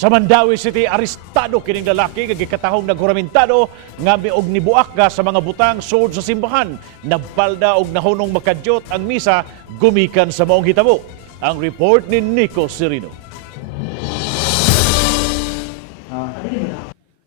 Sa Mandawi City, arestado kining lalaki nga gikatahong naguramentado nga miog nibuak ka sa mga butang sud sa simbahan. Nagpalda og nahunong makadyot ang misa gumikan sa maong hitabo. Ang report ni Nico Serino.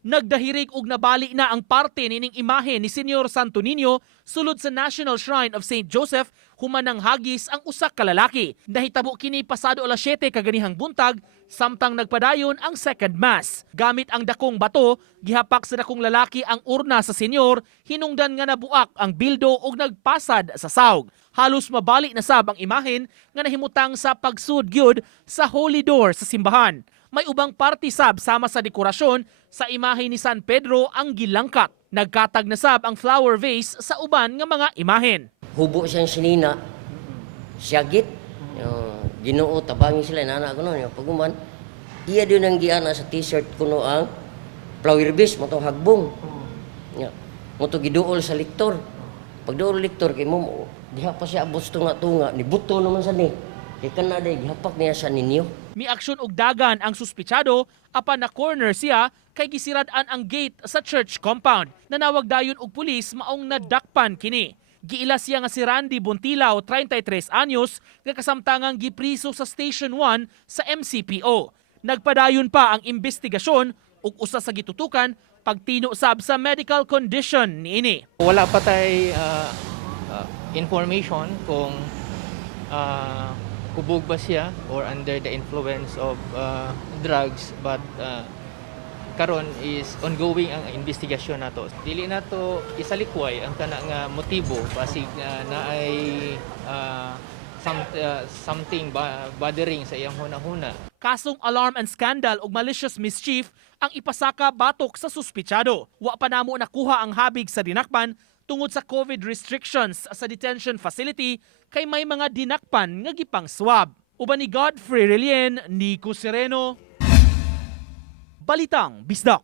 Nagdahirig og nabali na ang parte nining imahe ni Senyor Santo Niño sulod sa National Shrine of St. Joseph human ng hagis ang usa ka lalaki. Nahitabo kini pasado alas 7 kaganihang buntag samtang nagpadayon ang second mass. Gamit ang dakong bato, gihapak sa dakong lalaki ang urna sa senyor, hinungdan nga nabuak ang bildo og nagpasad sa sawg. Halos mabali na sab ang imahen nga nahimutang sa pagsud gyud sa holy door sa simbahan. May ubang party sab sama sa dekorasyon sa imahe ni San Pedro ang gilangkat. Nagkatag na sab ang flower vase sa uban nga mga imahen. Hubo siyang sinina, siyagit, Ginoo, tabangi sila, nana ko noon, paguman, iya din ang giana sa t-shirt kuno ang flower vase, mo itong hagbong. Mo ito giduol sa liktor. Pag duol liktor, kay mo, diha pa siya abot tunga-tunga, ni buto naman sa ni. Kaya kanaday, gihapak niya sa ninyo. Mi aksyon og dagan ang suspitsado apan na corner siya kay gisirad-an ang gate sa church compound. Nanawag dayon og pulis maong nadakpan kini. Giila siya nga si Randy Buntilao, 33 anyos, nga kasamtangang gipriso sa Station 1 sa MCPO. Nagpadayon pa ang investigasyon ug usa sa gitutukan pagtino sab sa medical condition niini. Wala pa tay information kung kubog ba siya or under the influence of drugs, but karon is ongoing ang investigasyon nato. Dili nato isalikway ang kana nga motibo basig na ay something bothering sa iyang hunahuna. Kasong alarm and scandal ug malicious mischief ang ipasaka batok sa suspitsado. Wa pa namo nakuha ang habig sa dinakpan tungod sa COVID restrictions sa detention facility kay may mga dinakpan nga gipang swab. Uban ni Godfrey Relien, Nico Sereno, Balitang Bisdak.